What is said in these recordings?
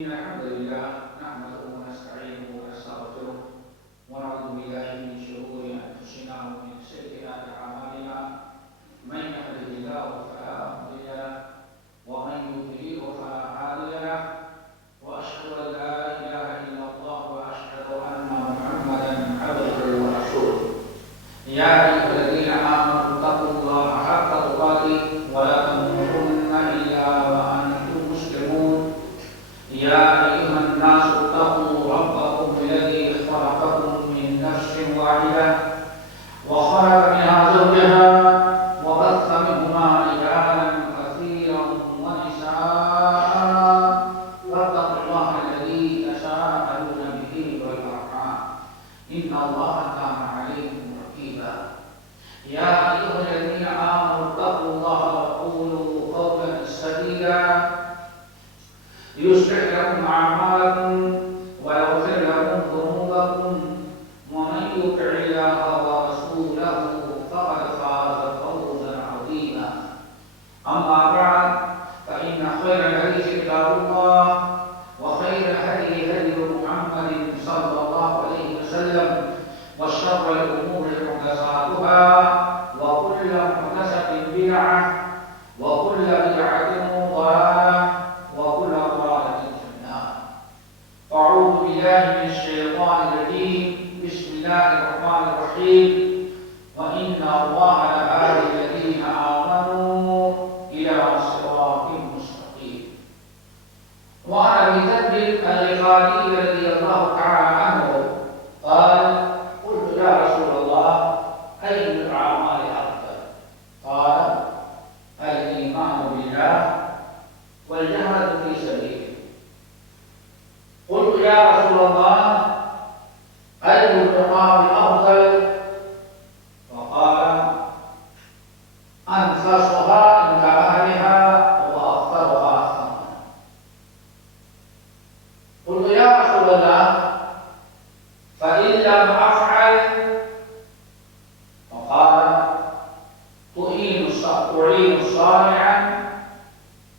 الحمد لله نحمده ونستعينه ونستغفره ونعوذ بالله من شرور انفسنا ومن سيئات اعمالنا من يهده الله فلا مضل له ومن يضلل فلا هادي له واشهد ان لا اله الا الله واشهد ان محمدا عبده ورسوله يا ايها الذين امنوا اتقوا الله حق تقاته ولا تموتن الا وانتم مسلمون يا أيها الناس اتقوا ربكم الذي خلقكم من نفس واحدة وخلق منها زوجها وبث منهما رجالا كثيرا ونساء واتقوا الله الذي تساءلون به والأرحام إن الله كان عليكم رقيبا يا أيها الذين آمنوا اتقوا الله وقولوا قولا سديدا يصلح لكم أعمالكم ويغفر لكم ذنوبكم ومن يطع الله ورسوله فقد فاز فوزا عظيما أما بعد فإن خير الحديث كتاب الله وخير الهدي هدي محمد صلى الله عليه وسلم وشر الأمور محدثاتها وكل محدثة بدعة وكل بدعة ضلالة وكل ضلالة في النار. أعوذ بالله من الشيطان الرجيم. بسم الله الرحمن الرحيم. وإن الله لهادي الذين آمنوا إلى صراط مستقيم. وعن أبي ذر الغفاري رضي الله تعالى عنه قال: قلت يا رسول الله أي الأعمال أفضل؟ قال: الإيمان بالله والجهاد في سبيله. قلت يا رسول الله أي الرقاب أفضل؟ فقال: أنفسها عند أهلها وأكثرها ثمنا. قلت يا رسول الله فإن لم أفعل؟ فقال: تعين صانعا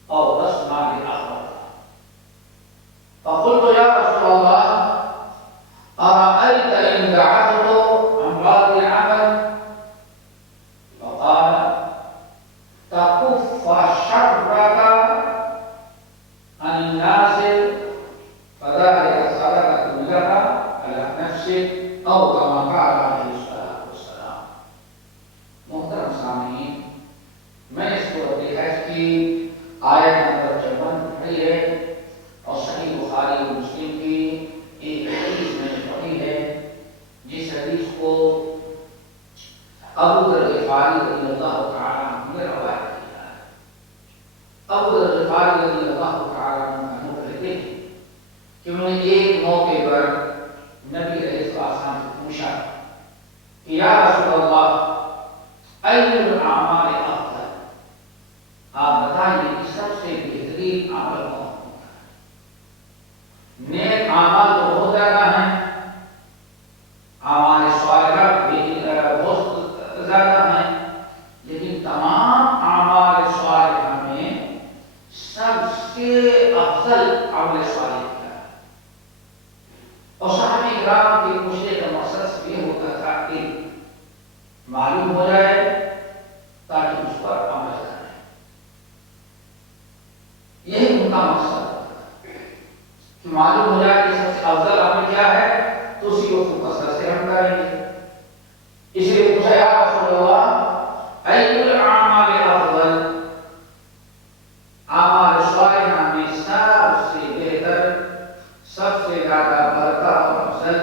أو تصنع لأخرك. فقلت يا رسول الله أرأيت إن دعوت عن باقي العمل؟ فقال: تكف شرك عن الناس فذلك صدقة لك على نفسك أو كما قال عليه الصلاة والسلام. محترم سامعین، میں اس صورت حج کی آیت نمبر 54 پڑھی ہے اور صحیح بخاری و مسلم کی ایک حدیث میں پڑھی ہے، جس حدیث کو ابو ذر غفاری رضی اللہ تعالیٰ عنہ نے روایت کیا ہے۔ ابو ذر غفاری رضی اللہ تعالیٰ عنہ کہتے ہیں کہ انہوں نے ایک موقع پر نبی علیہ السلام سے پوچھا کہ یا رسول اللہ ای الاعمال افضل؟ آپ بتائیے کہ سب سے بہترین عمل کون ہوتا ہے؟ نیک اعمال تو بہت زیادہ ہیں، اعمال صالحہ بہت زیادہ ہیں، لیکن تمام اعمال صالحہ میں سب سے افضل عمل صالح کیا ہے؟ اور صحابہ کرام کے پوچھنے کا مقصد یہ ہوتا تھا کہ معلوم ہو جائے تاکہ اس پر عمل کریں۔ یہی ان کا مقصد ہوتا ہے کہ معلوم ہو جائے کہ سب سے افضل عمل کیا ہے، تو اسی کو کثرت سے ہم کریں گے۔ اس لیے پوچھا یا رسول اللہ ای الاعمال افضل؟ اعمال صالحہ میں سب سے بہتر، سب سے زیادہ برکت اور افضل،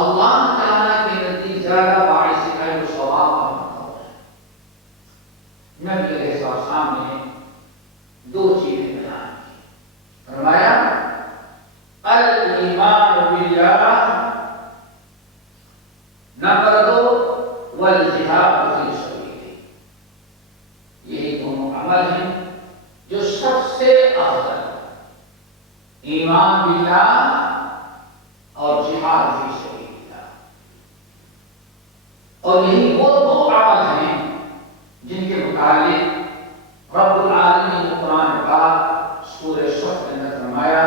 اللہ تعالیٰ کے نزدیک زیادہ باعث خیر و ثواب اور مرتبہ ہے۔ نبی علیہ السلام نے دو چیزیں بیان کی، فرمایا الایمان باللہ، نمبر 2 والجہاد فی سبیلہ۔ یہی دونوں عمل ہیں جو سب سے افضل، ایمان باللہ اور جہاد فی سبیل اللہ۔ اور یہی وہ دو عمل ہیں جن کے متعلق رب العالمین نے قرآن پاک سورہ صف میں فرمایا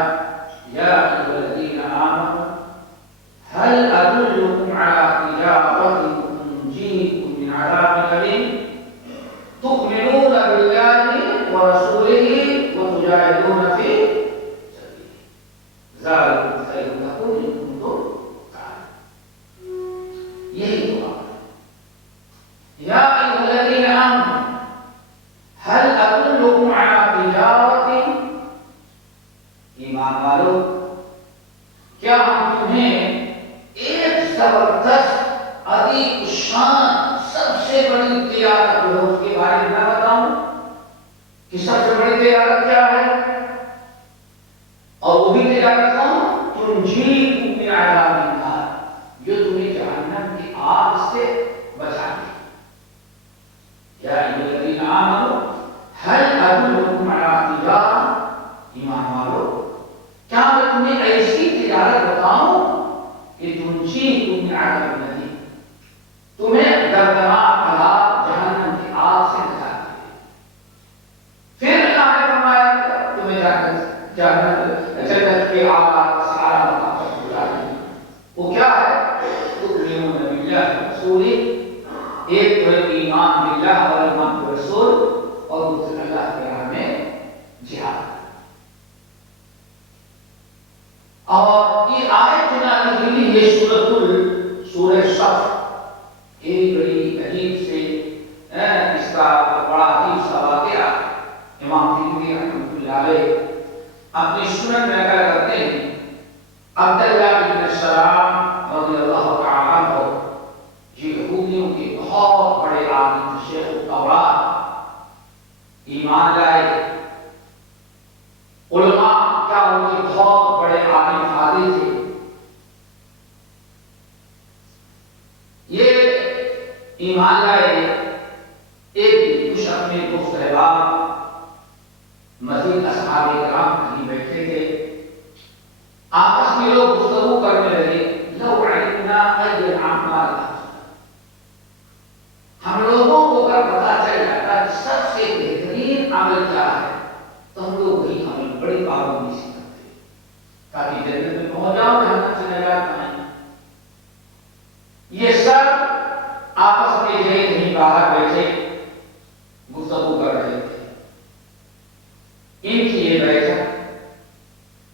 کہ سب سے بڑی تجارت کیا ہے، اور وہ بھی تجارت کون؟ تنجیکم من عذاب النار، جو تمہیں جہنم کی آگ سے بچاتی ہے۔ یا ایھا الذین آمنوا هل ادلکم علی تجارہ، ایمان والو کیا میں تمہیں ایسی تجارت بتاؤں کہ تنجیکم من عذاب النار، تمہیں دردناک عذاب جہنم کی آگ سے بچاتی ہے۔ پھر اللہ نے فرمایا تمہیں جنت کے آغاز کا سارا مقام پر پہنچا دیں، وہ کیا ہے؟ تؤمنون باللہ ورسولہ، ایک تو ایمان باللہ اور ایمان برسول، اور دوسرے اللہ کے راہ میں جہاد۔ اور یہ آیت جو نازل ہوئی یہ سورہ صف، ایک بڑی عجیب سے اس کا بڑا عجیب سا واقعہ امام ترمذی رحمۃ اللہ علیہ اپنی سنن میں نقل کرتے ہیں۔ عبداللہ بن سلام رضی اللہ تعالی عنہ یہودیوں کے بہت بڑے عالم، شیخ التورات، ایمان لائے، علماء کیا ان کے بہت بڑے عالم فاضل تھے۔ یہ ایمان لائے، ایک دن کچھ اپنے دوست احباب مزید اصحاب کرام کہیں بیٹھے تھے، آپس میں لوگ گفتگو کرنے لگے، لو علمنا ای الاعمال افضل، ہم لوگوں کو اگر پتہ چل جاتا کہ سب سے بہترین عمل کیا ہے تو ہم لوگ وہی عمل بڑی پابندی سے کرتے تاکہ جنت میں پہنچ جاؤ، جہنم سے نجات پائیں۔ یہ سب آپس میں کہیں باہر بیٹھے گفتگو کر رہے تھے۔ ان کی یہ بیٹھک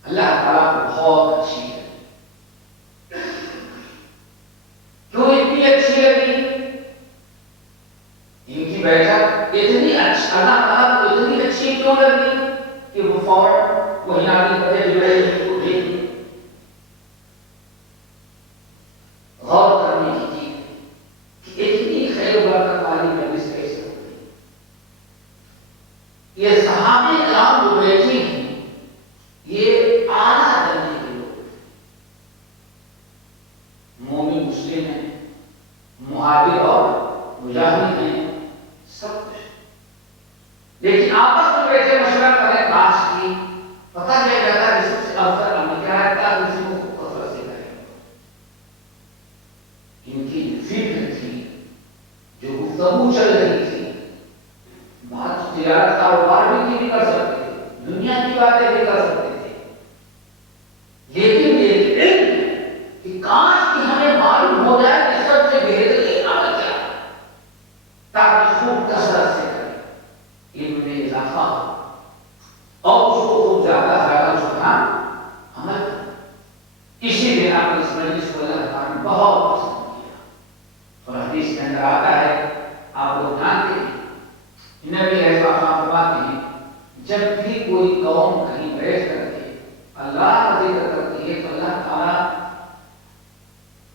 اللہ تعالیٰ کو بہت اچھی لگی۔ کیوں اتنی اچھی لگی؟ ان کی بیٹھک اتنی اچھی، اللہ تعالیٰ کو اتنی اچھی کیوں لگی کہ وہ فوراً وہی آدمی پتے جو رہے کو بھیج دیا۔ غور کرنے کی چیز کہ اتنی خیر و برکت والی مجلس کیسے ہوتی ہے۔ یہ صحابہ کرام جو بیٹھے ہیں یہ اعلیٰ درجے کے لوگ ہیں، مومن مسلم ہیں، مہاجر اور مجاہد ہیں، سب کچھ، لیکن آپس میں بیٹھے مشورہ کریں تاش کی، پتہ چل جاتا ہے سب سے افضل عمل کیا ہے، تاکہ کسی کو کثرت سے کریں۔ ان کی فکر تھی، جو گفتگو چل رہی تھی، بات تجارت کاروبار بھی کر سکتے تھے، دنیا کی باتیں بھی کر سکتے تھے، لیکن یہ علم کہ کاش کہ ہمیں معلوم ہو جائے کہ سب سے بہترین عمل کیا ہے تاکہ خوب کثرت سے کریں، علم میں اضافہ ہو اور اس کو خوب زیادہ جو ہے عمل کریں۔ اسی بنا پر اس مجلس کو اللہ تعالیٰ نے بہت پسند کیا، اور حدیث کے اندر آتا ہے، آپ لوگ جانتے ہیں، نبی ایسا فرماتے ہیں جب بھی کوئی قوم کہیں بیٹھ کر کے اللہ کا ذکر کرتی ہے تو اللہ تعالیٰ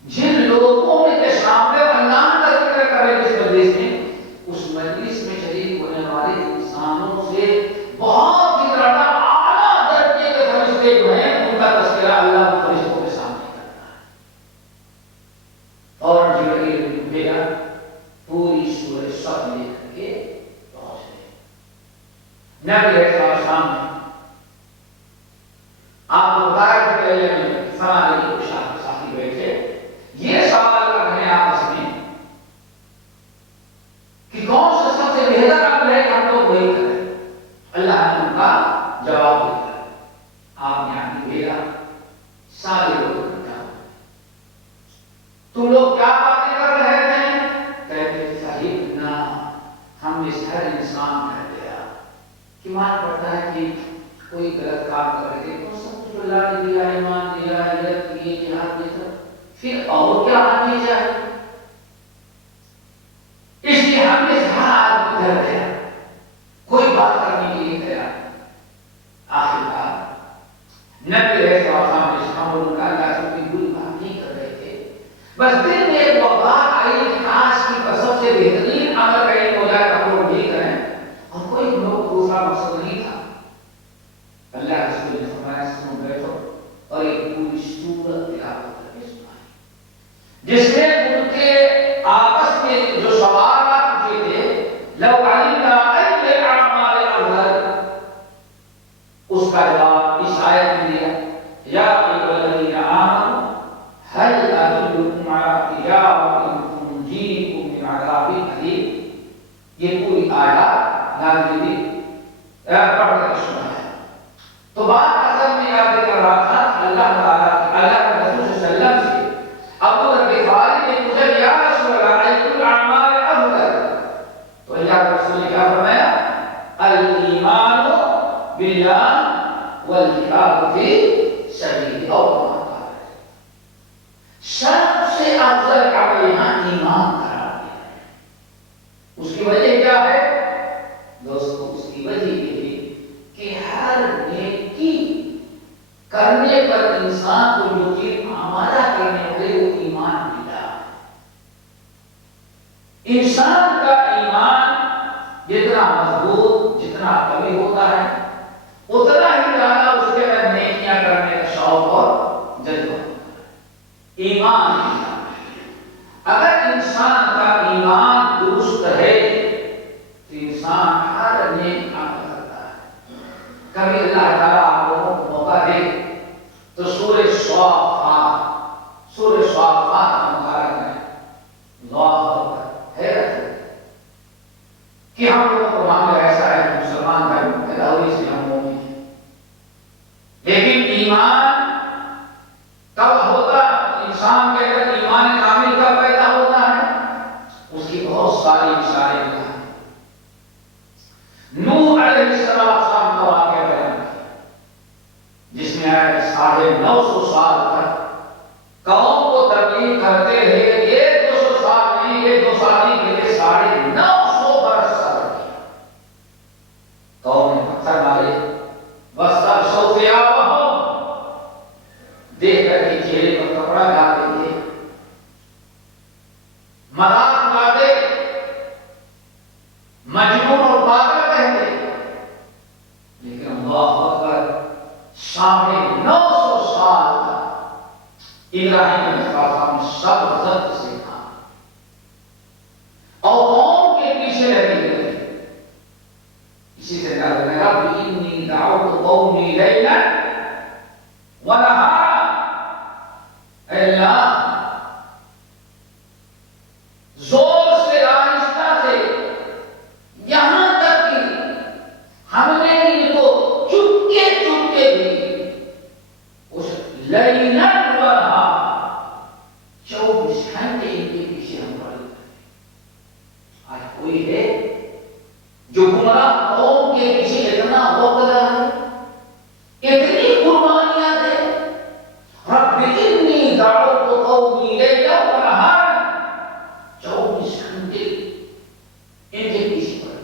جن لوگوں میں کے سامنے اللہ کا ذکر کرے اس مجلس میں، اس مجلس میں شریک ہونے والے انسانوں سے بہت ہی زیادہ اعلیٰ درجے کے فرشتے جو ہیں ان کا تذکرہ اللہ کے فرشتوں کے سامنے کرتا ہے۔ اور جبریل نے بھیجا پوری سورہ صف لے کر کے نبی علیہ السلام نے آپ کو بتایا کہ پہلے میں سوال کے ساتھی بیٹھے یہ سوال کر رہے ہیں آپس میں کہ کون سا سب سے بہتر عمل ہے کہ ہم لوگ وہی کریں۔ اللہ نے ان کا جواب دیا، آپ نے آگے بھیجا سارے لوگ اکٹھا ہوئے، تم لوگ کیا باتیں کر رہے تھے؟ کہتے صاحب نہ ہم نے ہر انسان کر دیا کہ مان پڑتا ہے کہ کوئی غلط کام کر رہے تھے تو سب کچھ اللہ نے دیا، ایمان دیا، ہدایت کی، جہاد یہ سب، پھر اور کیا آنے جائے؟ اس لیے ہم نے ہر آدمی ڈر گیا، کوئی بات کرنے کے لیے تیار۔ آخرکار نبی علیہ السلام نے ہم کا اللہ سے کوئی بری بات نہیں کر رہے تھے، بس دل میں ایک بات آئی کہ کاش کی سب سے بہترین عمل کا ایک ہو جائے ہم لوگ یہ کریں، اور کوئی لوگ دوسرا مقصد پڑھ کر سنا ہے. تو بات اصل میں یاد کر رہا تھا اللہ تعالیٰ کی، اللہ کے رسول صلی اللہ علیہ وسلم سے ابو ذر غفاری نے پوچھا یا رسول اللہ ای الاعمال افضل؟ تو اللہ کے رسول نے کیا فرمایا؟ الایمان باللہ والجہاد فی سبیلہ. اور سب سے افضل عمل یہاں ایمان قرار دیا ہے. اس کی وجہ کیا ہے دوستو؟ اس کی وجہ یہ کہ ہر نیکی کرنے پر انسان کو جو چیز آمادہ کرنے والے وہ ایمان ملا. انسان کا ایمان جتنا مضبوط، جتنا قوی ہوتا ہے، اتنا ہی زیادہ اس کے اندر نیکیاں کرنے کا شوق اور جذبہ ہوتا ہے. ایمان اگر انسان کا ایمان درست ہے تو انسان ہر نیک کام کرتا ہے. کبھی اللہ تعالیٰ آپ لوگوں کو موقع دے تو سورہ صافات کا مبارک ہے. اللہ اکبر، حیرت ہے کہ ہم لوگوں کو معاملہ ایسا ہے کہ مسلمان بھائی پیدا ہوئی سے ہم مومن ہیں، لیکن ایمان کب ہوتا انسان کے اندر ایمان کامل کب پیدا ہوتا ہے؟ اس کی بہت ساری مثالیں ہیں. نوح علیہ السلام کا واقعہ بیان کیا جس میں 950 سال تک قوم کو تبلیغ کرتے رہے. 100-200 سال نہیں، 1-2 سال نہیں بلکہ 950 برس صبر کیا. قوم نے پتھر مارے، وَاسْتَغْشَوْا ثِيَابَهُمْ، دیکھ کر کے چہرے پر کپڑا ڈالتے تھے، مذاق اڑاتے، مجنون اور پاگل کہتے. لیکن اللہ اکبر 950 سال تک ابراہیم علیہ السلام نے صبر ضبط سے کھا اور قوم کے پیچھے لگے ہوئے. اسی سے کہا ہے رب انی دعوت قومی لیلا ونہارا. اللہ زور سے، آہستہ سے، یہاں تک کہ ہم نے ان کو چپکے چپکے بھی اس لیلا ونہارا 24 گھنٹے ان کے پیچھے ہم پڑے. آج کوئی ہے جو گمراہ قوم کے پیچھے اتنا وقت ہے، اتنی قربانیاں دے؟ رب انی دعوت قومی لیلا ونہارا 24 گھنٹے ان کے پیچھے پڑے.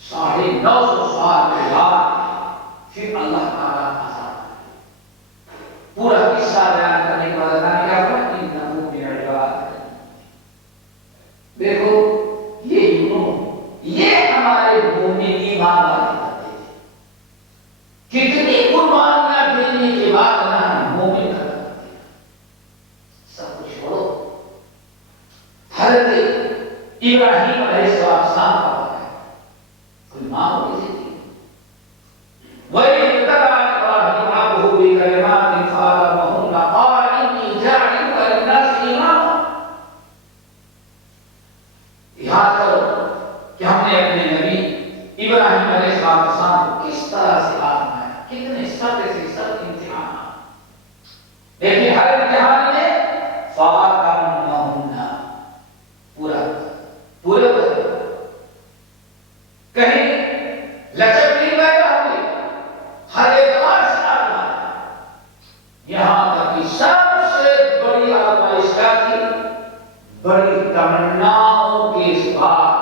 950 سال کے بعد پھر اللہ تعالیٰ آزاد پورا قصہ بیان کرنے کے بعد اللہ نے کیا کہا؟ انہ من عبادنا. دیکھو یہ ہمارے مومن ایمان والے بندے تھے. کتنی قربانیاں دینے کے بعد اللہ نے مومن کا کر دیا. سب کچھ چھوڑو، حضرت ابراہیم علیہ السلام کا واقعہ ہے. کوئی ماں ہوتی تھی، وَإِذْ ابْتَلَىٰ إِبْرَاهِيمَ رَبُّهُ بِكَلِمَاتٍ فَأَتَمَّهُنَّ قَالَ إِنِّي جَاعِلُكَ لِلنَّاسِ إِمَامًا. یاد کرو کہ ہم نے اپنے نبی ابراہیم علیہ السلام کو کس طرح سے آزمایا، کتنے سخت سے سخت امتحانات. لیکن ہر امتحان میں فَأَتَمَّهُنَّ پورا کہیں لچک نہیں پیدا ہوئی، ہر اعتبار سے آزمایا. یہاں تک کہ سب سے بڑی آزمائش کیا تھی؟ بڑی تمناؤں کے بعد،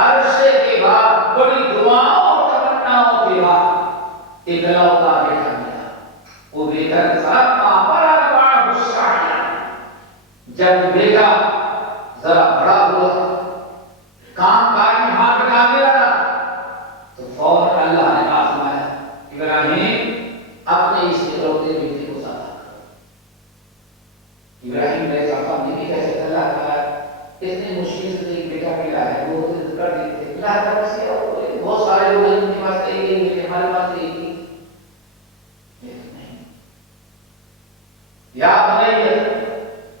عرصے کے بعد، بڑی دعاؤں اور تمناؤں کے بعد اکلوتا بیٹا ملا. وہ بیٹا کے ساتھ جب بیٹا ذرا بڑا ہوا، کام کاج میں ہاتھ بٹانے لگا، تو فوراً اللہ نے آزمایا ابراہیم اپنے اس اکلوتے بیٹے کو ذبح کرو. ابراہیم علیہ السلام نے بھی کیسے اللہ تعالیٰ اتنے مشکل سے ایک بیٹا ملا ہے وہ کر دیتے. اللہ تعالیٰ سے بہت سارے لوگ ان کے پاس ایک بیٹے، ہمارے پاس ایک ہی، لیکن نہیں. یا بنی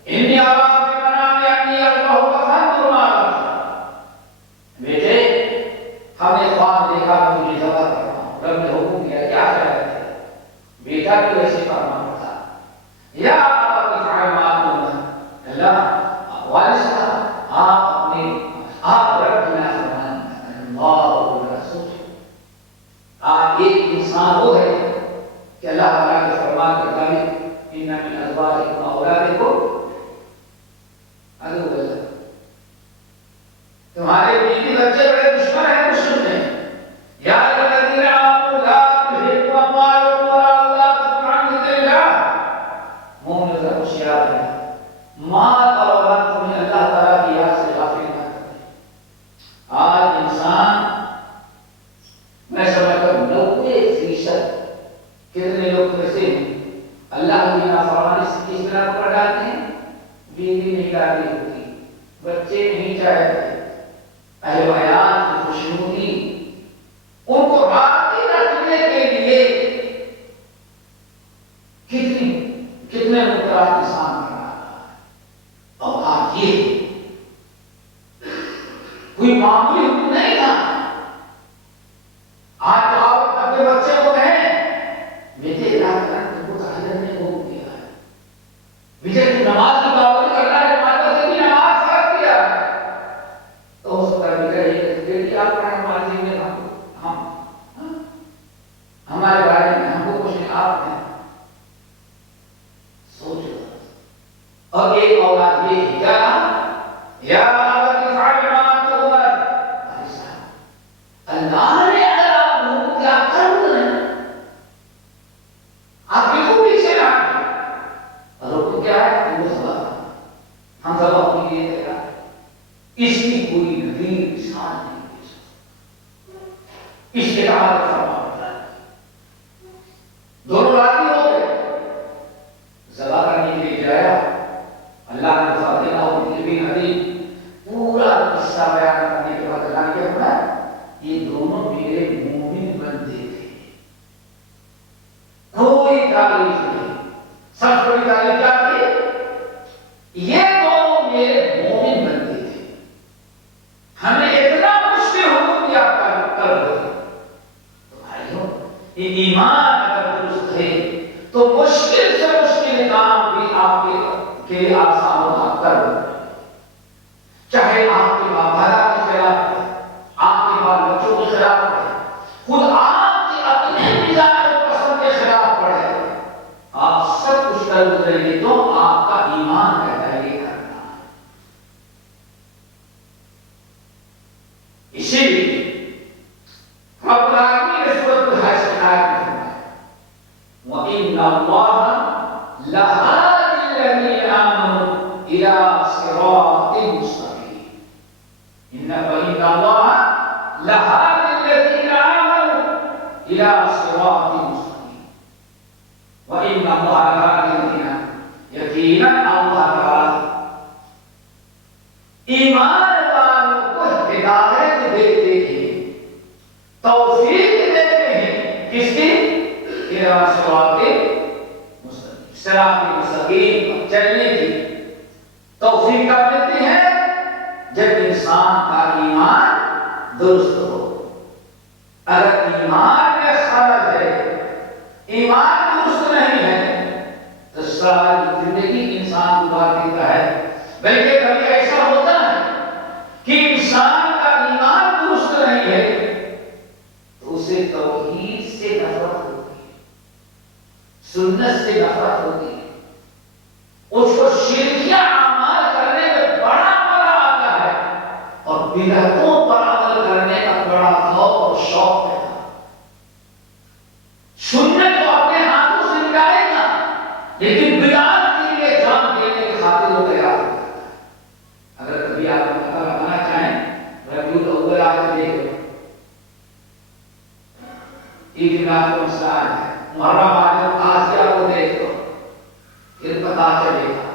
انی ارا فی المنام انی اذبحک فانظر ماذا ترى. بیٹے ہم نے خواب دیکھا کہ مجھے ذبح کرنا ہو، رب نے حکم دیا کیا خیال ہے؟ بیٹا بھی ویسے فرما تھا یا اللہ والد صاحب آپ رب کی نافرمانی اللہ سوچو، آپ ایک انسان وہ ہے کہ اللہ تعالیٰ کے فرمان کے مطابق ان من ازواجکم اولادکم عدو لکم، تمہارے بیوی بچے بڑے دشمن ہیں مسلم ہیں، یا الذین آمنوا لا تلہکم اموالکم ولا اولادکم عن ذکر اللہ، مومن ذرا ہوشیار ہے، مال اور اولاد تمہیں اللہ تعالیٰ کی یاد سے غافل نہ کرے۔ آج انسان میں سمجھتا ہوں 90% کتنے لوگ ایسے ہیں اللہ کی نافرمانی سے کس بنا پر ڈالتے ہیں؟ بیوی نہیں راضی ہوتی، بچے نہیں چاہتے، اہل و عیال کی خوشنودی ان کو راضی رکھنے کے لیے کتنے منکرات انسان کر رہا ہے۔ اور آج یہ کوئی معمولی حکم نہیں تھا، آج آپ اپنے بچے کو کہیں بیٹے اللہ تعالیٰ نے تم کو تہجد میں حکم دیا ہے، بیٹے تم نماز کی پابندی کرنا ہے، ماتا سے بھی نماز فرض کیا ہے، تو ہو سکتا ہے بیٹا یہ کہ بیٹی آپ پڑھیں ہماری میں ہمارے بارے میں ہم کو کچھ نہیں، آپ ہیں سوچو۔ اور ایک اولاد یہ ہے کیا یا اللہ نے اگر آپ لوگوں کو کیا کرنا ہے آپ بالکل پیچھے نہ اور وہ کیا ہے وہ سبب ہم سب اپنی لیے تیار ہے، اس کی کوئی نظیر مثال نہیں دے سکتا، اس کے تعلق فرما ہوتا ہے دونوں راضی ہو گئے، ذبح کرنے کے لیے جایا، اللہ نے فاطمہ اور نبی حبیب پورا قصہ بیان کرنے کے بعد اللہ نے کیا فرمایا یہ دونوں میرے مومن بندے تھے، کوئی تعریف نہیں، سب بڑی تعریف کیا تھی یہ دونوں میرے مومن بندے تھے، ہمیں اتنا مشکل حکم دیا کر دو تو بھائیوں یہ ایمان اگر درست ہے تو مشکل سے مشکل کام بھی آپ کے آسان ہوگا کر دو، چاہے آپ کے باپ دادا کے خلاف ہے، آپ کے بال بچوں کے خلاف پڑھے، خود آپ کے اپنے مزاج و پسند کے خلاف پڑھے، آپ سب کچھ کر گزریں گے تو آپ کا ایمان کہتا ہے یہ کرنا ہے۔ اسی لیے رب العالمین نے سورۃ الحج کی آیت میں فرمایا وَإِنَّ اللَّهَ لَهَادِ الَّذِينَ آمَنُوا إِلَىٰ صِرَاطٍ مُّسْتَقِيمٍ، وَإِنَّ اللَّهَ لَهَادِ الَّذِينَ آمَنُوا إِلَىٰ صِرَاطٍ مُّسْتَقِيمٍ، وَإِنَّ اللَّهَ لَهَادِ الَّذِينَ یقیناً اللہ تعالیٰ ایمان والوں کو ہدایت دیتے ہیں، توفیق دیتے ہیں، کس کی؟ إِلَىٰ صِرَاطٍ مُّسْتَقِيمٍ، صراط مستقیم پر چلنے کی توفیق کر دیتے ہیں جب انسان کا ایمان درست ہو۔ اگر ایمان میں خلل ہے، ایمان درست نہیں ہے تو ساری زندگی انسان گزار دیتا ہے، بلکہ کبھی ایسا ہوتا ہے کہ انسان کا ایمان درست نہیں ہے تو اسے توحید سے نفرت ہوتی ہے، سنت سے نفرت ہوتی ہے، اس کو شرکیہ اعمال کرنے میں بڑا مزہ آتا ہے اور بدعتوں پر عمل کرنے کا بڑا ذوق اور شوق ہے۔ سنت تو اپنے ہاتھوں سے مٹائے گا لیکن بدعت کے لیے جان دینے کی خاطر وہ تیار ہو جاتا ہے۔ اگر کبھی آپ پتہ لگانا چاہیں ربیع الاول آ کے دیکھ لو، عید میلاد کا مسئلہ ہے، محرم آ آسیہ کو دیکھ لو، پھر پتا چلے گا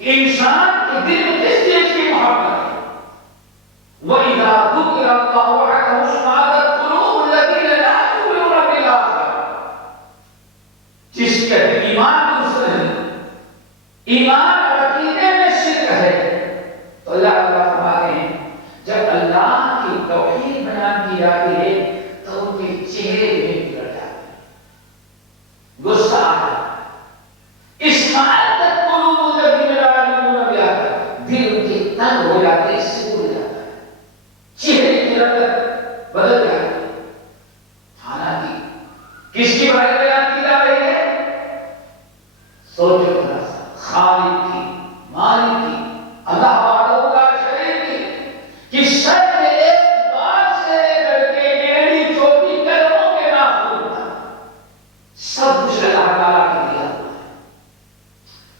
کہ انسان کے دل میں کس چیز کی محبت ہے۔ وَإِذَا ذُكِرَ اللَّهُ وَحْدَهُ اشْمَأَزَّتْ قُلُوبُ الَّذِينَ لَا يُؤْمِنُونَ بِالْآخِرَةِ، جس کے ایمان درست نہیں، ایمان اور عقیدے میں شرک ہے تو اللہ تعالیٰ فرماتے ہیں جب اللہ کی توحید جاتی ہے تو ان کے چہرے میں بگڑ جاتے ہیں، غصہ آ جاتا ہے، اس حال تک قلوب الذین لا یؤمنون بالآخرۃ، دل ان کے تنگ ہو جاتے ہیں، سکڑ جاتا ہے، چہرے کی رنگت بدل جاتی ہے۔ حالانکہ کس کی بھائی بیان کی جا رہی ہے؟ سوچو ذرا سا، خالق کی، مالک کی، اللہ وحدہ لا شریک کی، کہ سر میں ایک بال سے لے کر کے ایڑی چوٹی قدموں کے ناخن تک سب کچھ اللہ تعالیٰ نے دیا ہوا ہے،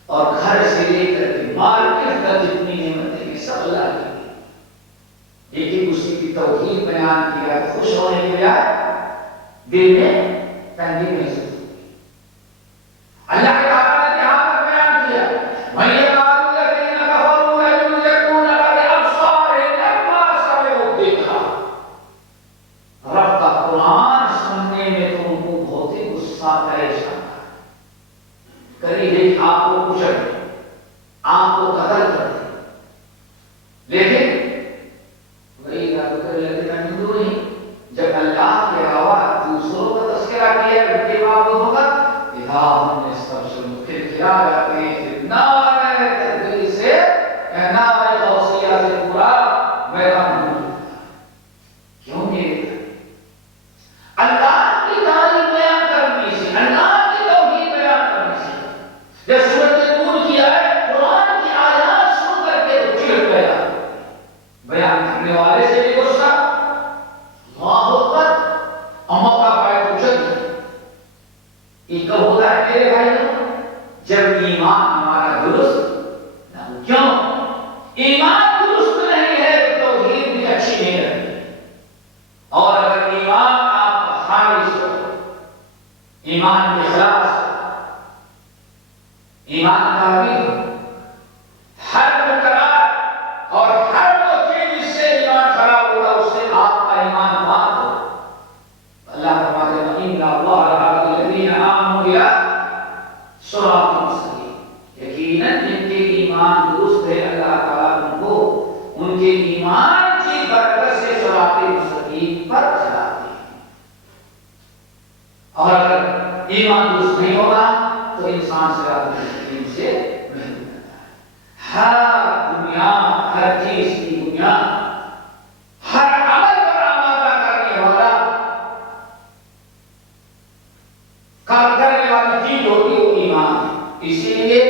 اور گھر سے لے کر کے مارکیٹ تک جتنی نعمتیں ہیں سب اللہ کی دی، لیکن اسی کی توحید بیان کیا تو خوش ہونے کے بجائے دل میں تنگی محسوس ہوئی۔ اللہ تعالیٰ نے یہاں پر بیان کیا وَيَقَالُ الَّذِينَ كَفَرُوا لَيُزْلِقُونَ بِأَبْصَارِهِمْ لَمَّا سَمِعُوا الذِّكْرَ۔ رب کا قرآن سننے میں تم کو بہت ہی غصہ پریشان تھا، قریب ہے کہ آپ کو کچل دیں، آپ کو قتل کر دیں، لیکن وہی رب کر لیتے ہیں نہیں، جب اللہ کے علاوہ دوسروں کا تذکرہ کیا ان کے معبودوں کا، ہم نے سب سے کھلکھلا جاتے ہیں، نعرہ تکبیر سے نعرہ غوثیہ سے پورا میدان گونج اٹھتا ہے۔ کیوں یہ اللہ کی تعریف بیان کرنے سے، اللہ کی توحید بیان کرنے سے، جب سورۃ نور کی آیت قرآن کی آیات سن کر کے تو چڑ پیدا ہوتی ہے، بیان کرنے والے سے بھی غصہ، اللہ اکبر، اور موقع پائے تو چل جائے۔ یہ کب ہوتا ہے میرے بھائیوں؟ جب ایمان ہمارا درست نہ ہو۔ کیوں؟ ایمان درست نہیں ہے تو توحید بھی اچھی نہیں رہتی، اور اگر ایمان آپ کا خالص ہو، ایمان میں اخلاص ہو، ایمان کامل ہو، ہر منکرات اور ہر وہ چیز جس سے ایمان خراب ہوگا اس سے آپ کا ایمان پاک ہو، اللہ فرماتے ہیں ان اللہ لَهَادِ الَّذِينَ آمَنُوا إِلَىٰ صِرَاطٍ مُّسْتَقِيمٍ، یقیناً جن کے ایمان درست ہے اللہ تعالیٰ ان کو ان کے ایمان کی برکت سے صراط مستقیم پر چلاتے ہیں، اور اگر ایمان درست نہیں ہوگا تو انسان صراط مستقیم سے نہیں گزرتا ہے۔ ہر دنیا، ہر چیز کی بنیاد، ہر عمل پر آمادہ کرنے والا کام کرنے والی چیز ہوتی وہ ایمان ہے، اسی لیے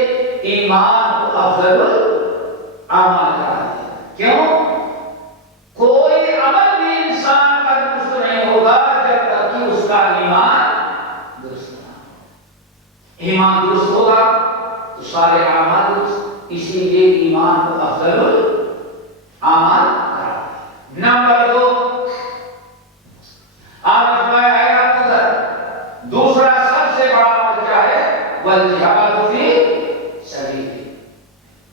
ایمان کو افضل اعمال کہا ہے۔ کیوں؟ کوئی عمل بھی انسان کا درست نہیں ہوگا جب تک کہ اس کا ایمان درست نہ ہو۔ ایمان درست ہوگا تو سارے اعمال درست، اسی لیے ایمان کو افضل اعمال کہا ہے۔ نمبر 2 آپ فرمایا ہے افضل، دوسرا سب سے بڑا عمل کیا ہے؟ والجہاد فی سبیل اللہ،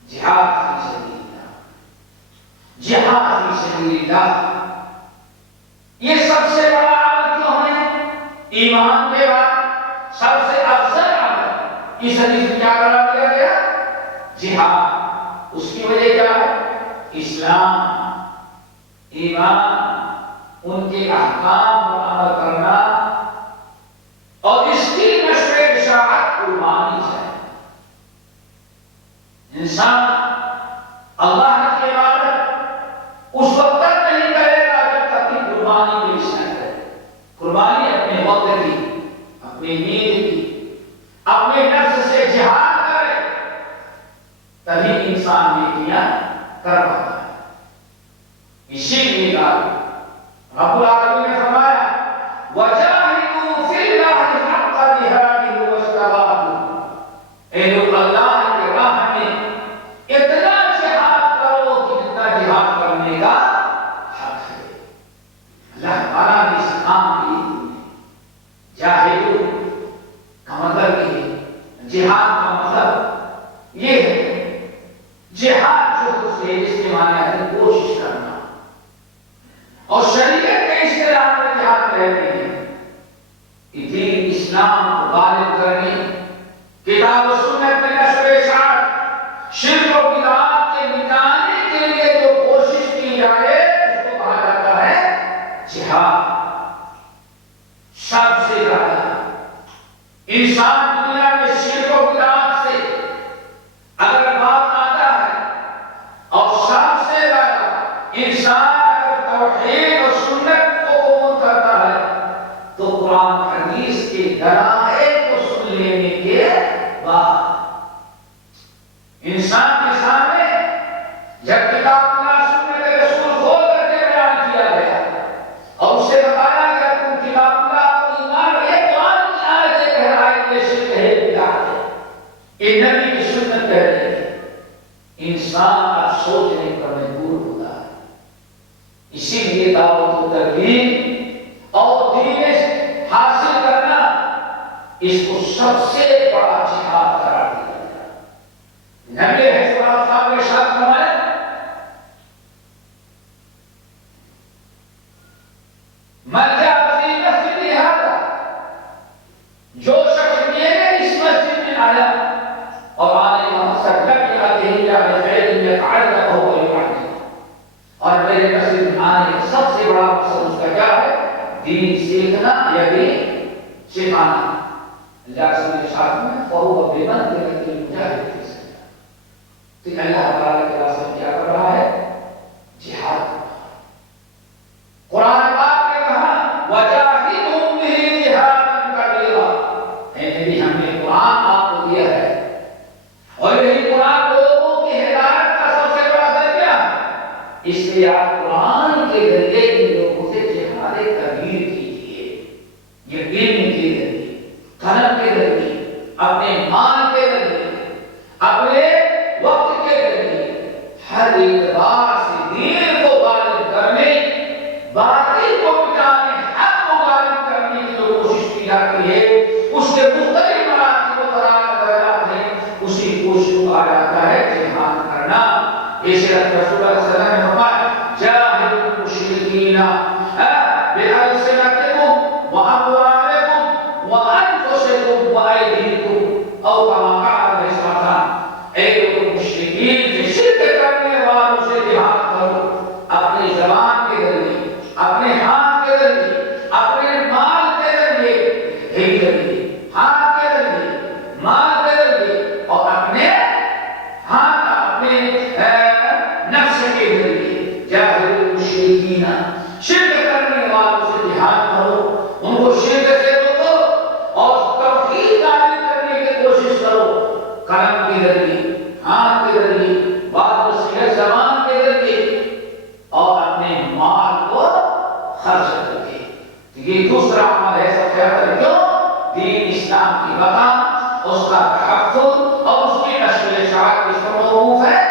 جہاد فی سبیل اللہ، جہاد فی سبیل اللہ، یہ سب سے بڑا عمل کیوں ہے؟ ایمان کے بعد سب سے افضل عمل اس حدیث میں کیا قرار دیا گیا؟ جہاد۔ اس کی وجہ کیا ہے؟ اسلام، ایمان، ان کے احکام پر عمل کرنا، اور اس کی نشر اشاعت قربانی ہے۔ انسان اللہ کی عبادت اس وقت تک نہیں کرے گا جب تک کہ قربانی پیش نہ کرے۔ قربانی اپنے وقت کی، اپنی نیند کی، اپنے نفس سے جہاد کرے، تبھی انسان نیکیاں کر پاتا ہے۔ اسی لیے رب العالمین نے فرمایا وَجَاهِدُوا فِي اللَّهِ حَقَّ جِهَادِهِ وَاجْتَبَاكُمْ، اے لوگ اللہ کے راہ میں اتنا جہاد کرو کہ جتنا جہاد کرنے کا حق ہے۔ اللہ تعالیٰ نے اس کام کے لیے جاہدو کا مطلب یہ ہے، جہاد کا مطلب یہ ہے، جہاد جو سے اس کے معنی ہے کوشش کرنا، اور شریعت کے اصطلاح میں جہاد کہتے ہیں دین اسلام کو غالب کرنے، کتاب و سنت میں نشر اشاعت، شرک و بدعات کے مٹانے کے لیے جو کوشش کی جائے اس کو کہا جاتا ہے جہاد سب سے زیادہ انسان دنیا میں شرک و بدعات سے اگر بات آتا ہے اور سب سے زیادہ انسان اگر توحید اور سنت کو قبول کرتا ہے تو قرآن حدیث کے دلائل کو سن لینے کے بعد انسان کے سامنے جب کتاب اللہ سنت رسول کھول کر کے بیان کیا گیا اور اسے بتایا گیا تم کتاب اللہ کو ایمان رہے قرآن کی آیتیں کہہ رہا ہے کہ شرک ہے بدعت ہے یہ نبی کی سنت کہہ رہی ہے انسان اب سوچنے پر مجبور ہوتا ہے اسی لیے دعوت و تبلیغ اور دین حاصل کرنا اس کو سب سے بڑا جہاد قرار دیا گیا نبی علیہ السلام نے ارشاد فرمایا من جاء فی مسجد ھذا جو شخص میرے اس مسجد میں آیا اور آنے کا مقصد لم یأتہ الا بخیر یتعلمہ ویعلمہ اور میرے مسجد میں آنے کا سب سے بڑا مقصد اس کا کیا ہے دین سیکھنا یا دین سکھانا اللہ کے ساتھ میں فہو بمنزلۃ المجاہد فی سبیل اللہ تو اللہ تعالیٰ کے راستے میں کیا کر رہا ہے جہاد قرآن پاک نے کہا وجاہدہم بہ جہادا کبیرا اے نبی ہم نے قرآن آپ کو دیا ہے اور یہی قرآن لوگوں کی ہدایت کا سب سے بڑا ذریعہ اس لیے آپ قرآن کے ذریعے ان لوگوں سے جہاد کبیر کیجیے یہ علم کے ذریعے قلم کے ذریعے اپنے مال کے ذریعے اپنے وقت کے ذریعے ہر اعتبار سے دین کو غالب کرنے باطل کو مٹانے حق کو غالب کرنے کی جو کوشش کی جاتی ہے اس کے مختلف مراتب و درجات ہیں اسی کوشش کو کہا جاتا ہے جہاد کرنا اس لیے رسول اللہ صلی اللہ علیہ وسلم نے فرمایا جاہدوا المشرکین بألسنتکم وأموالکم وأنفسکم وأیدیکم او کما قال علیہ السلام اے لوگوں مشرکین سے شرک کرنے والوں سے جہاد کرو اپنی زبان کے ذریعے اپنے ہاتھ کے ذریعے اپنے مال کے ذریعے ہاتھ کے ذریعے مال کے ذریعے اور اپنے ہاتھ اپنے نفس کے ذریعے جاہد المشرکین شرک کرنے والوں سے جہاد کرو ان کو شرک سے روکو اور توحید غالب کرنے کی کوشش کرو قلم کے ذریعے ہاتھ کے ذریعے بات وسیلہ زبان کے ذریعے اور اپنے مال کو خرچ کر کے یہ دوسرا عمل ہے سب سے اہم کیوں دین اسلام کی بقا اس کا تحفظ اور اس کی نشر و اشاعت اس پر موقوف ہے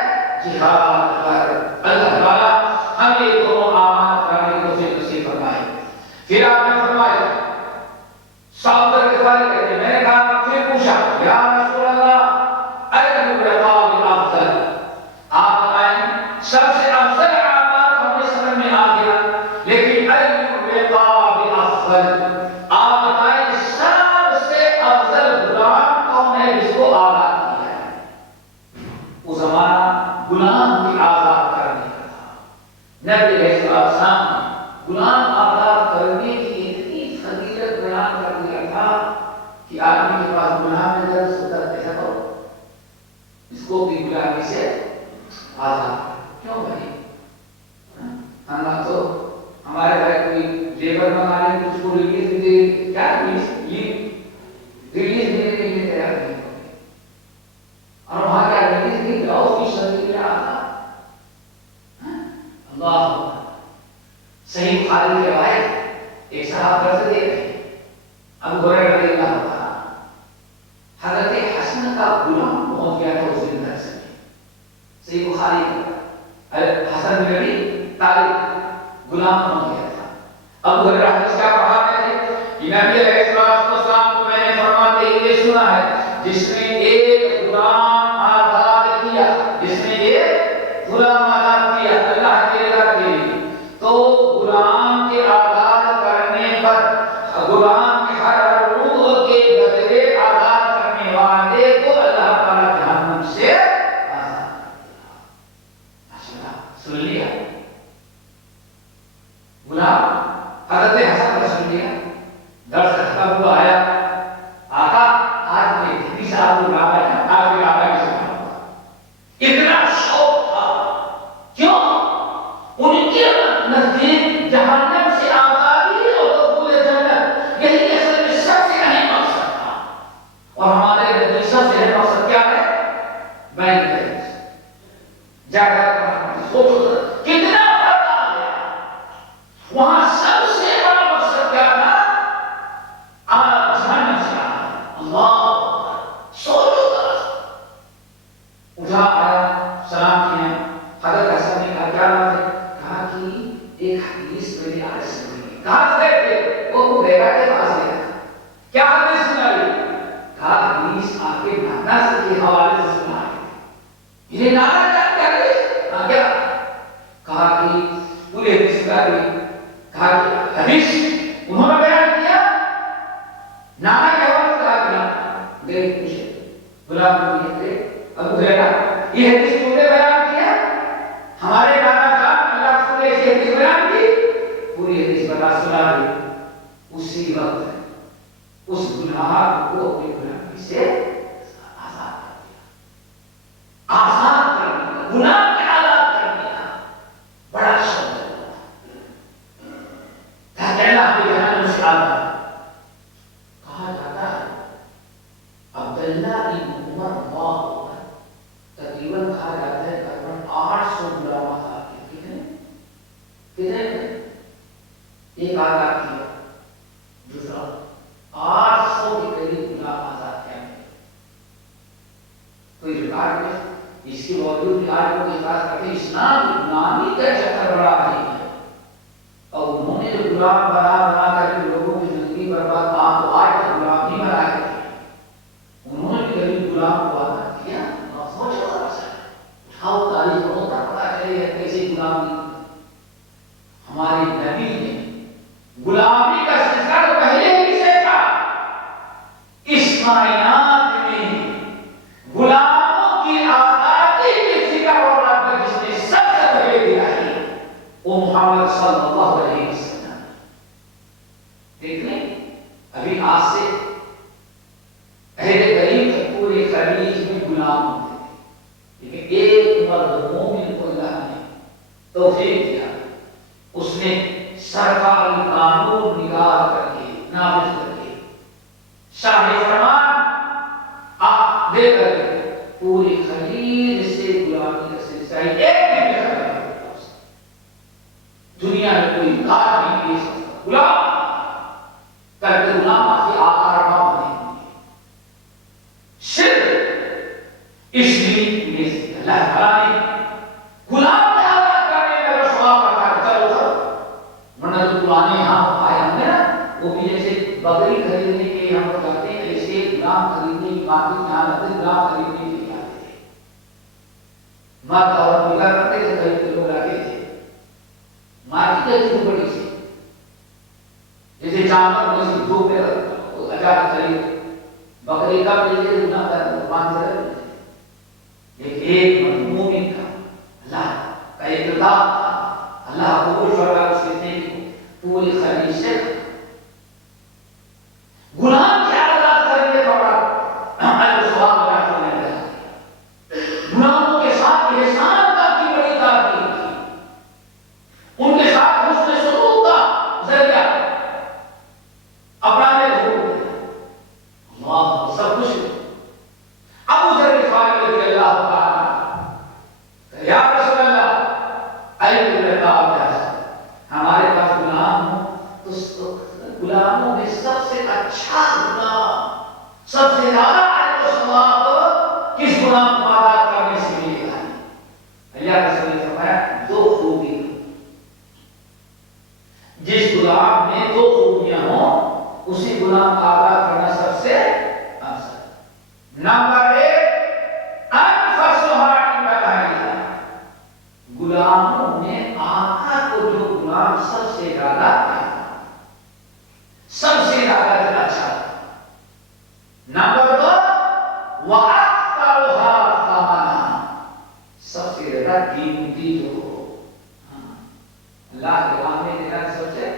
جہاد کر اللہ تعالیٰ ہم یہ دونوں اعمال کرنے کی توفیق نصیب فرمائے پھر آپ نے فرمایا صحابہ رضوان کہتے ہیں میں نے کہا پھر پوچھا یا رسول اللہ ایہ الرقاب افضل آپ بتائیں سب سے افضل اعمال تو ہمیں سمجھ میں آ گیا لیکن ایہ الرقاب افضل آپ بتائیں سب سے افضل غلام کون ہے جس کو آزاد کیا ہے وہ زمانہ غلام کی آزاد کرنے کا تھا نبی علیہ السلام غلام آزاد کرنے کی اتنی فضیلت بیان کر دیا تھا کہ آدمی کے پاس غلام ہے جب سکتے ہیں تو اس کو بھی غلامی سے آزاد کیوں بھائی ہم تو ہمارے بھائی کوئی لیبر منگانے تو اس کو ریلیز دے کیا ریلیز دینے کے لیے تیار نہیں ہوتے اور وہاں کیا ریلیز نہیں جاؤ کی سبیل آزاد اللہ صحیح بخاری کی روایت ایک صحابہ پر سے دیکھ رہے ہیں ابو ہریرہ رضی اللہ عنہ حضرت حسن کا غلام پہنچ گیا تھا اس دن تک سے صحیح بخاری حسن بن علی طالب غلام پہنچ گیا تھا ابو ہریرہ حدیث کیا پڑھا رہے تھے کہ نبی علیہ السلام کو میں نے فرماتے ہوئے سنا ہے جس نے ایک غلام آزاد کیا جس نے ایک غلام آزاد کیا اللہ کے رضا کے لیے تو غلام کے آزاد کرنے پر غلام کے ہر روح کے بدلے آزاد کرنے والے کو اللہ تعالیٰ جہنم سے آزاد کر دیا سن لیا غلام حضرت حسن رسول نے درس ختم ہوا آیا آقا آج میں اتنی صاحب کو رابع ہے آج بھی رابع کی سکتا ہوں اتنا شوق تھا کیوں ان کے نزدیک جہنم سے آبادی اور دخول جنت یہی اصل میں سب سے اہم مقصد تھا اور ہمارے نزدیک سب سے اہم مقصد کیا ہے بینک بیلنس جا کر سوچو کتنا فرق آ گیا وہاں سب سے بڑا مقصد کیا تھا جہنم سے اللہ سوچو اٹھا آیا سلام کیا حضرت حسن نے کہا کیا بات ہے کہا کہ ایک حدیث میں نے آج سنی کہاں سے تھے وہ بیٹا کے پاس گیا کیا حدیث سنائی کہا حدیث آپ کے نانا سے کے حوالے سے سنا ہے میرے نانا کیا حدیث کیا کہا کہ پورے حدیث کا کہا کہ حدیث انہوں نے بیان کیا نانا کے حوالے سے کہا کہ گئے پوچھے غلام کو یہ ابو ہریرہ یہ حدیث تم نے بیان کیا ہمارے نانا جان اللہ رسول نے یہ حدیث بیان کی پوری حدیث بتا سنا دی اسی وقت اس گناہ کو اپنے گناہ سے آزاد کر دیا آزاد کر دیا گناہ کے آزاد کر دیا بڑا شوق ہے تاکہ اللہ کے جہنم سے آزاد کہا جاتا ہے عبداللہ ابن عمر اللہ تقریباً کہا جاتا ہے تقریباً 800 غلام آزاد کیے کتنے ایک آزاد کیا دوسرا 800 کے قریب غلام آزاد کیا کوئی ریکارڈ نہیں اس کے باوجود بھی آج لوگ اعتراض کرتے ہیں اسلام غلامی کا چکر بڑا نہیں ہے اور انہوں نے جو غلام بنا کر کے لوگوں کی زندگی برباد آپ کو آج تک غلام نہیں بنا کے انہوں نے بھی کبھی غلام کو آزاد کیا سوچو اٹھاؤ تاریخ ہوتا پتا چلے کیسے غلامی ہمارے نبی نے غلامی کا سلسلہ تو پہلے ہی سے تھا اس کائنات میں غلاموں کی آزادی کی فکر اور رغبت جس نے سب سے پہلے دلائی وہ محمد صلی اللہ علیہ وسلم دیکھ لیں ابھی آج سے اہل کریم کے پورے خلیج میں غلام ہوتے تھے لیکن ایک مرد مومن کو اللہ نے توفیق دیا اس نے سرکاری قانون نگار کر کے نافذ کر کے شاہ فرمان آپ دے کر کے پوری خلیج سے غلامی کا سلسلہ ایک دن میں ختم کر دیا دنیا میں کوئی کار نہیں لے سکتا غلام کر کے غلام آپ کے آقا روا بنے صرف اس لیے اللہ تعالیٰ نے غلام کے آزاد کرنے میں اگر ثواب رکھا ہے چلو کرو ورنہ جو پرانے یہاں آئے ہوں گے نا وہ بھی جیسے بکری خریدنے کے لیے ہم لوگ جاتے ہیں ایسے غلام خریدنے کی مارکیٹ یہاں لگتے غلام خریدنے کے لیے آتے تھے مرد عورت ملا کرتے تھے کہیں پہ لوگ آتے تھے مارکیٹ اتنی بڑی سی جیسے جانور میں سے دو پہ ہزار خرید بکری کا ملے گنا کر 5,000 لیکن ایک مومن کا اللہ کا اقتدار اللہ قبول فرما اس کتنے کی پوری خلیج سے غلام کے آزاد کرنے کا بڑا السواب رکھنے میں لگا غلاموں کے ساتھ احسان کا کی بڑی تاکید کی ان کے ساتھ حسن سلوک کا ذریعہ اپنانے ضرور اللہ سب کچھ ابو ذر غفاری رضی اللہ تعالی یا رسول اللہ اے ہمارے پاس غلام ہو تو غلاموں میں سب سے اچھا غلام سب سے زیادہ اجر و ثواب کس غلام کو آزاد کرنے سے ملے گا اللہ رسول نے فرمایا دو خوبی جس غلام میں دو خوبیاں ہوں اسی غلام کا آزاد کرنا سب سے افضل نمبر 1 انفسها عند اهلها غلاموں میں آقا کو جو غلام سب سے زیادہ اچھا نمبر 2 واکثرها ثمنا سب سے زیادہ قیمتی جو ہو اللہ کے راہ میں دینا سب سے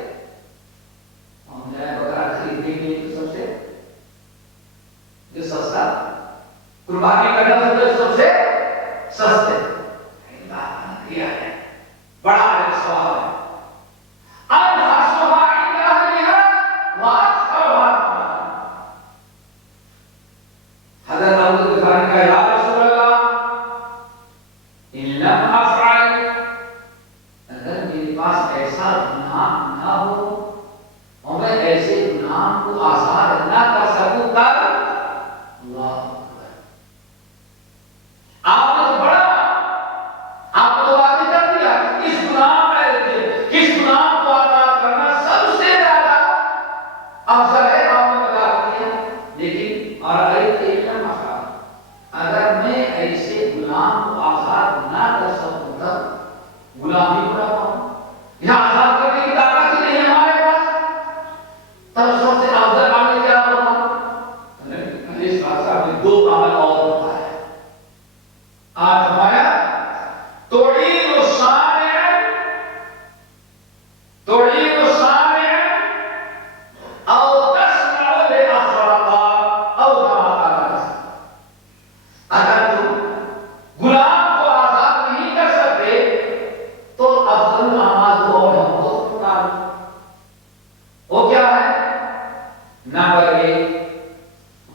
نمبر 1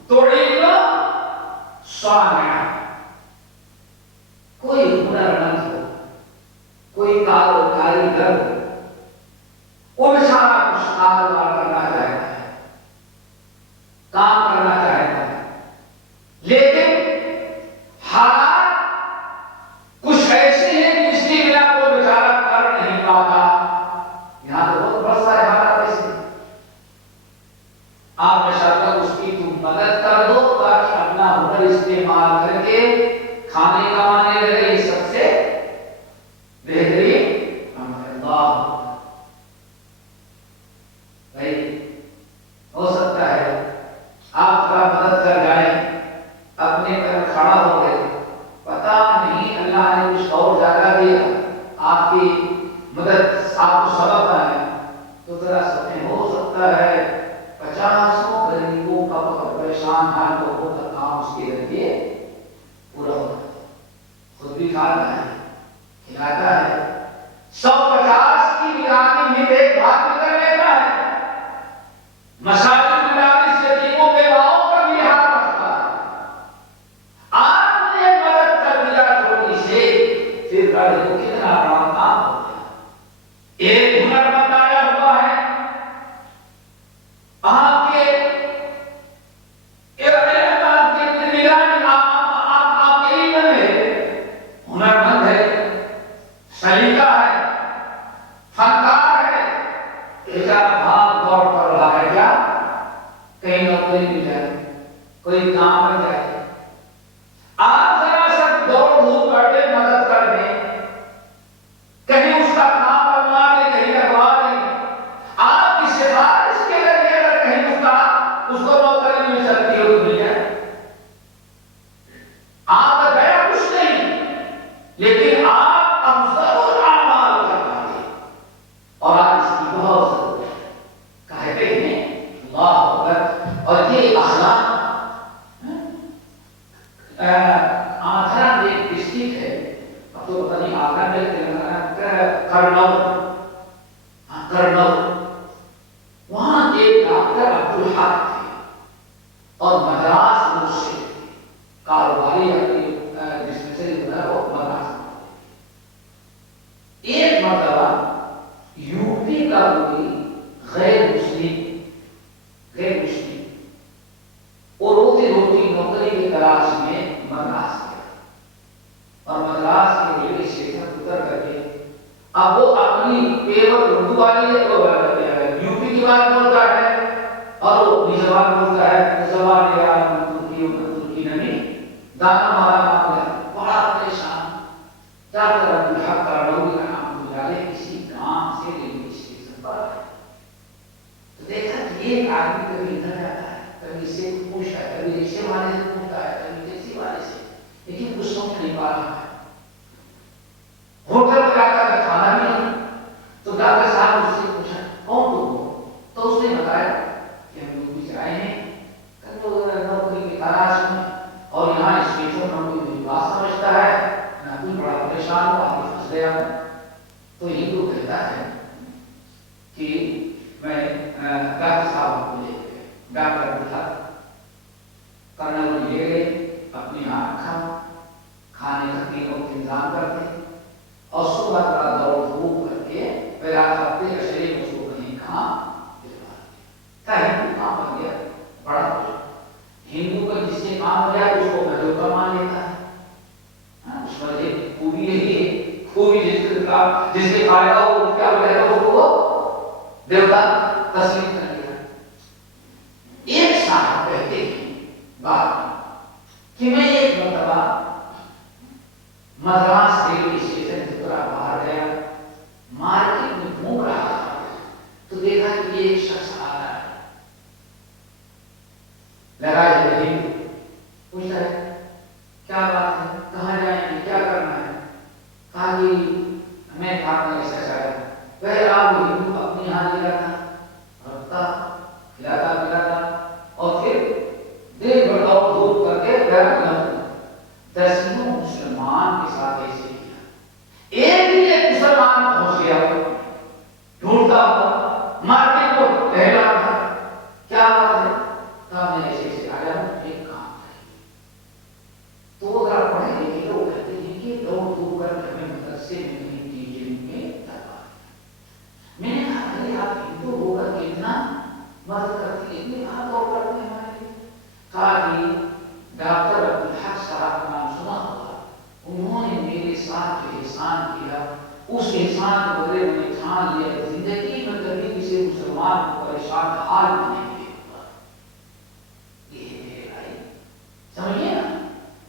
تعین صانع، کوئی ہنرمند ہو، کوئی کاریگر ہو، وہ بیچارہ کچھ کاروبار کرنا چاہتا ہے، کام کرنا چاہتا ہے، لیکن حالات کچھ ایسے ہیں کہ جس کی بنا وہ بیچارہ کر نہیں پاتا. یہاں تو بہت سارے حالات ایسے ہیں. آپ ماشاءاللہ اس کی تم مدد کر دو تاکہ اپنا ہنر استعمال کر کے کھانے کمانے لگے. یہ سب سے بہترین اللہ بھائی ہو سکتا ہے آپ کا مدد کر جائیں، اپنے پر کھڑا ہو گئے، پتا نہیں اللہ نے کچھ اور زیادہ دیا، آپ کی مدد آپ کو سبب بنائے، تو ذرا سمجھیں ہو سکتا ہے 50 غریبوں کا پریشان حال کو ہوتا کام اس کے ذریعے پورا ہوتا ہے. خود بھی کھاتا ہے، کھلاتا ہے، 150 کی نگرانی میں دیکھ بھال بھی کر لیتا ہے، مساجد مدارس یتیموں کے ماؤں کا بھی لحاظ رکھتا ہے. آپ نے مدد کر دیا تھوڑی سے، پھر دیکھو کتنا بڑا کام ہو گیا. ایک ہنرمند آیا ہوا ہے آپ کے ہنرمند ہے، سلیقہ ہے، فنکار ہے، بیچارہ بھاگ دوڑ کر رہا ہے کیا کہیں نوکری مل جائے، کوئی کام بن جائے. آپ ذرا سا دوڑ دھوپ کر کے مدد کر دیں، کہیں اس کا کام بنوا دیں، کہیں لگوا دیں. آپ کی سفارش کے ذریعے اگر کہیں اس کو نوکری مل سکتی ہو تو مل جائے. آپ کا گیا کچھ نہیں، لیکن آپ افضل الاعمال کرواتے اور آج اس کی بہت ضرورت ہے. کہتے ہیں اللہ اکبر. اور یہ اخلاق آندھرا میں ایک ڈسٹرکٹ ہے، اب تو پتہ نہیں آگرہ میں کرنول، وہاں ایک ڈاکٹر عبدالحق تھے اور مدراس مرشد تھے، کاروباری ڈسپنسری وہ مدراس میں. ایک مرتبہ یوپی کا کوئی غیر مسلم اور روزی روٹی نوکری کی تلاش میں مدراس گیا، اور مدراس کے ریلوے اسٹیشن اتر کر کے اب وہ اپنی پیور اردو والی یوپی کی بات بولتا ہے اور وہ اپنی زبان بولتا ہے، زبان ترکی نہیں دانا مارا مانگا. بڑا پریشان ڈاکٹر عبدالحق کرنولی رحمۃ اللہ علیہ کسی گاؤں سے ریلوے اسٹیشن پر آئے تو دیکھا کہ ایک آدمی کبھی ادھر جاتا ہے، کبھی اس سے پوچھتا ہے، کبھی رکشے والے سے پوچھتا ہے، کبھی ٹیکسی والے سے، لیکن کچھ سمجھ نہیں پا رہا ہے. ہوٹل میں جاتا ہے کھانا بھی نہیں، تو ڈاکٹر صاحب اس سے پوچھا کون تم ہو، تو اس نے بتایا کہ ہم یوپی سے آئے ہیں نوکری کی تلاش میں، اور یہاں اسٹیشن پر کوئی میری بات سمجھتا ہے نہ کوئی، بڑا پریشان ہو آگے پھنس گیا. تو ہندو کہتا ہے کہ میں ڈاکٹر صاحب کو لے گئے، ڈاکٹر عبدالحق کرنول لے گئے، اپنے یہاں رکھا، کھانے کا تینوں انتظام کرتے اور صبح کا دوڑ دھوپ کر کے پھر آپ ہفتے کا شریف اس کو کہیں کہاں دلوا ہندو کام بن گیا. بڑا ہندو کا جس سے کام ہو جائے اس کو مذہب کا مان لیتا ہے. اس مذہب خوبی یہی ہے، خوبی جس کے فائدہ ہو کیا ہو جائے گا اس کو دیوتا تسلیم کر لیا. ایک صاحب کہتے ہیں بات کہ میں ایک مرتبہ مدراس ریلوے اسٹیشن سے تھوڑا باہر گیا، مارکیٹ میں گھوم رہا تھا تو دیکھا کہ یہ ایک شخص آ رہا ہے، لگائے ہندو، پوچھتا ہے کیا بات ہے، کہاں جائیں گے، کیا کرنا ہے. کہا کہ ہمیں کھانا ایسا چاہیے. پہلے آپ ہندو اپنی یہاں لے جاتا رکھتا کھلاتا پلاتا اور پھر دن بھر دوڑ دھوپ کر کے گھر دسیوں مسلمان کے ساتھ ایسے کیا. ایک دن ایک مسلمان پہنچ گیا ڈھونڈتا ہوا مارکیٹ کو کتنا مدد کرتی ہے، اتنی بات اور کرتے ہیں ہمارے لیے. کہا کہ ڈاکٹر عبدالحق صاحب کا نام سنا ہوگا، انہوں نے میرے ساتھ جو احسان کیا اس احسان کے بدلے میں نے ٹھان لیا زندگی میں کبھی کسی مسلمان کو پریشان حال میں نہیں دیکھا. یہ ہے میرے بھائی، سمجھیے نا.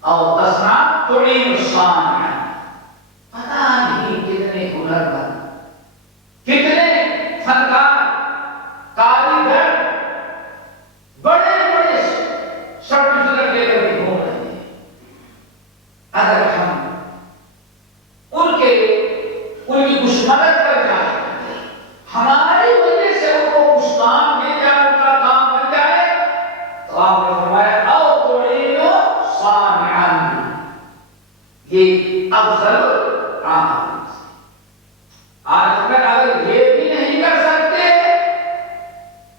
اور تصنع تعین الصانع، پتہ نہیں کتنے ہنرمند، کتنے فنکار، کاریگر بڑے بڑے سرٹیفکیٹ لے کر بھی گھوم رہے ہیں. اگر ہم ان کی کچھ مدد کر جائیں، ہماری وجہ سے ان کو کچھ کام مل جائے، ان کا کام بن جائے، تو آپ نے فرمایا او تعین صانعا، یہ افضل عمل. آج تک اگر یہ بھی نہیں کر سکتے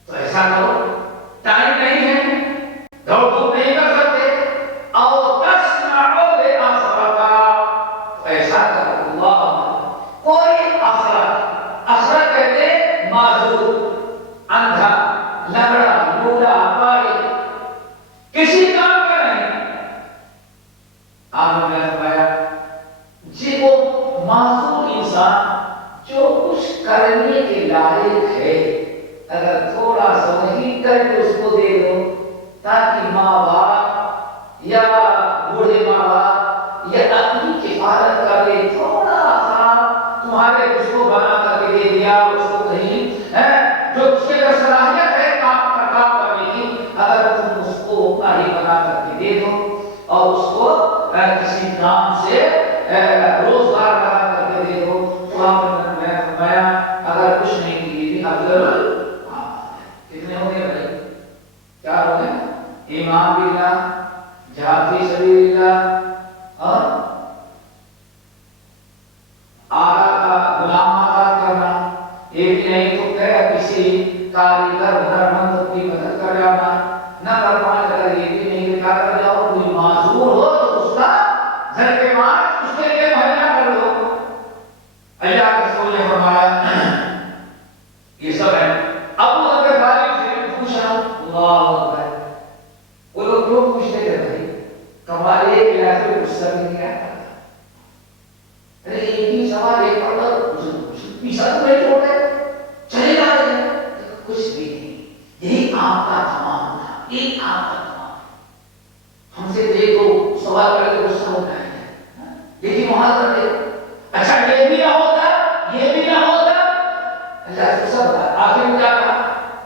تو ایسا کرو، ٹائم نہیں ہے، دوڑ دھوپ نہیں کر سکتے، او تصنعوا بأثرک، تو ایسا کرو. اللہ کوئی اثر کہتے معذور، اندھا، لنگڑا، لولا، پاگل، کسی کام کا نہیں. آپ نے فرمایا جی وہ معذور انسان جو کچھ کرنے کے لائق ہے، اگر تھوڑا سا وہی کر کے اس کو دے دو تاکہ ماں باپ یا بوڑھے ماں باپ یا اپنی کفالت کر لے، تھوڑا سا تمہارے کچھ کو بنا کر کے دے دیا اس کو کہیں جو اس کے اندر صلاحیت ہے کام کرنے کی، اگر تم اس کو اتنا ہی بنا کر کے دے دو اور اس کو کسی کام سے روزگار بنا کر کے دے دو، تو آپ نے فرمایا اگر کچھ نہیں کیے بھی افضل. کتنے ہو گئے بھائی؟ کیا ہو گئے؟ ایمان باللہ، جہاد فی سبیل اللہ، اور آقا کا غلام آزاد کرنا. یہ بھی نہیں تو کسی کاریگر ہنرمند کی مدد کر جانا، نہ کر پانا. اگر یہ بھی نہیں کیا کر جاؤ، کوئی معذور ہو تو اس کا گھر کے مال اس کے لیے مہیا کر دو. اللہ کے رسول نے فرمایا یہ سب ہے. ابو ذر غالب سے پوچھا، اللہ اکبر، وہ لوگ پوچھتے تھے بھائی کمال ایک لاکھ میں کچھ سر نہیں کیا کرتا. ارے ایک ہی سوال ایک پڑھ پیسہ تو نہیں چھوڑتے، چلے جا رہے ہیں، کچھ بھی نہیں. یہی آپ کا تمام تھا، ایک آپ کا تمام. ہم سے دیکھو سوال کر کے غصہ ہوتا ہے، لیکن وہاں کر دے اچھا یہ بھی نہ ہوتا، یہ بھی نہ ہوتا. اللہ سے سب آخر میں کیا کہا،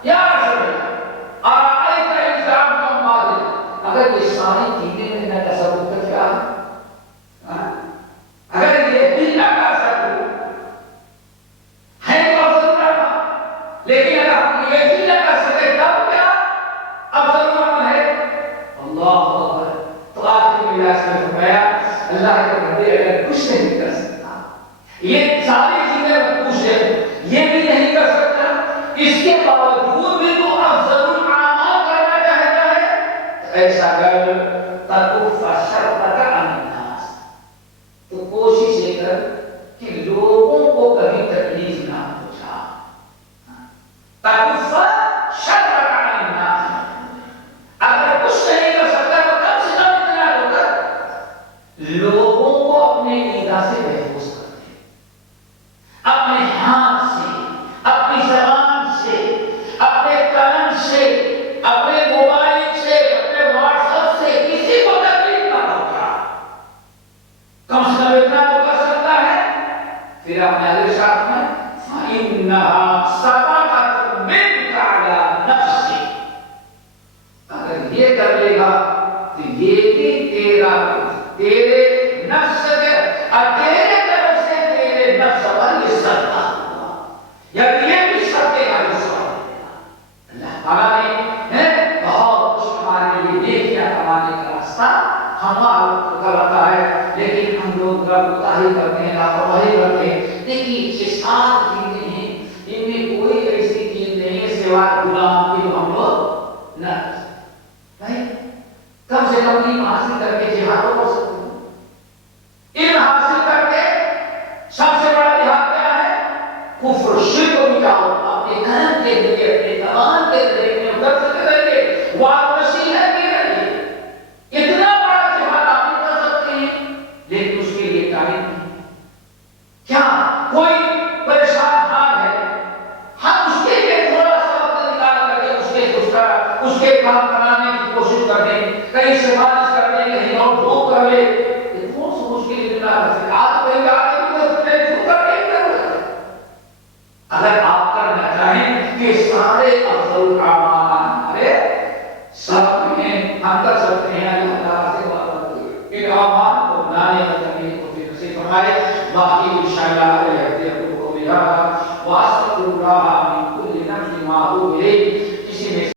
یا رسول اللہ آرائیت الزام کا مادر، اگر یہ ساری چیزیں میں نہ تصور کر کیا اگر یہ بھی نہ کر سکوں ہے تو افضل کرنا، لیکن اگر ہم یہ بھی نہ کر سکے تب کیا افضل کرنا ہے. اللہ اکبر. تو آخر میں اللہ سے فرمایا اللہ کے بندے اگر کچھ نہیں کر سکتا، یہ ساری چیزیں پوچھ لے، یہ بھی نہیں کر سکتا، اس کے باوجود بھی تو افضل الاعمال کرنا چاہتا ہے، تو ایسا کر تکف شرطک عن الناس، تو کوشش یہ کر کہ لوگوں کو کبھی تکلیف نہ پہنچا. تکف شرطک عن الناس، اگر کچھ نہیں کر سکتا تو کم سے کم اتنا تو کر لوگوں کو اپنے ایذا سے محفوظ کر دے، اپنے ہاتھ سے، اپنی زبان سے، اپنے قلم سے، اپنے موبائل سے، اپنے واٹس ایپ سے کسی کو تکلیف نہ پہنچا. کم سے کم اتنا تو کر سکتا ہے. پھر اپنے اگلے شاعر میں فَإِنَّهَا صَدَقَةٌ مِنْكَ عَلَى نَفْسِكَ، اگر یہ کر لے گا تو یہ بھی تیرے نفس کے اور تیرے طرف سے تیرے نفس پر یہ صدقہ ہوگا، یا یہ بھی صدقے کا حصہ ہوگا. اللہ تعالیٰ نے بہت کچھ ہمارے لیے نیکیاں کمانے کا راستہ ہمارا کر رکھا ہے، لیکن ہم لوگ کوتاہی کرتے ہیں، لاپرواہی کرتے ہیں. دیکھیے یہ سات چیزیں ہیں، ان میں کوئی ایسی چیز نہیں ہے سوائے غلام کی جو ہم لوگ نہ کر سکتے. نہیں کم سے کم علم حاصل کر کے جہاد کر سکتے ہیں. علم حاصل کر کے سب سے بڑا جہاد کیا ہے؟ کفر شرک کو مٹاؤ، اپنے گھر کے لیے اپنے اونچے کام بنانے کی کوشش کرتے ہیں، کہیں سے مالش کرتے ہیں، کہیں نوٹ بھوک کر لے، یہ کون سی مشکل اتنا کر سکتے؟ آپ کہیں جانے کی کوشش کریں، جھوٹ کر نہیں کرتے۔ اگر آپ کرنا چاہیں کہ سارے افضل اعمال ہمارے ساتھ میں ہم کر سکتے ہیں، اللہ تعالیٰ سے بات کرتے ہیں کہ اعمال کو بنانے کا طریقے کو بھی نصیب فرمائے۔ باقی انشاءاللہ رہتے ہیں کو واسطہ اللہ من کل نفس ما هو الیہ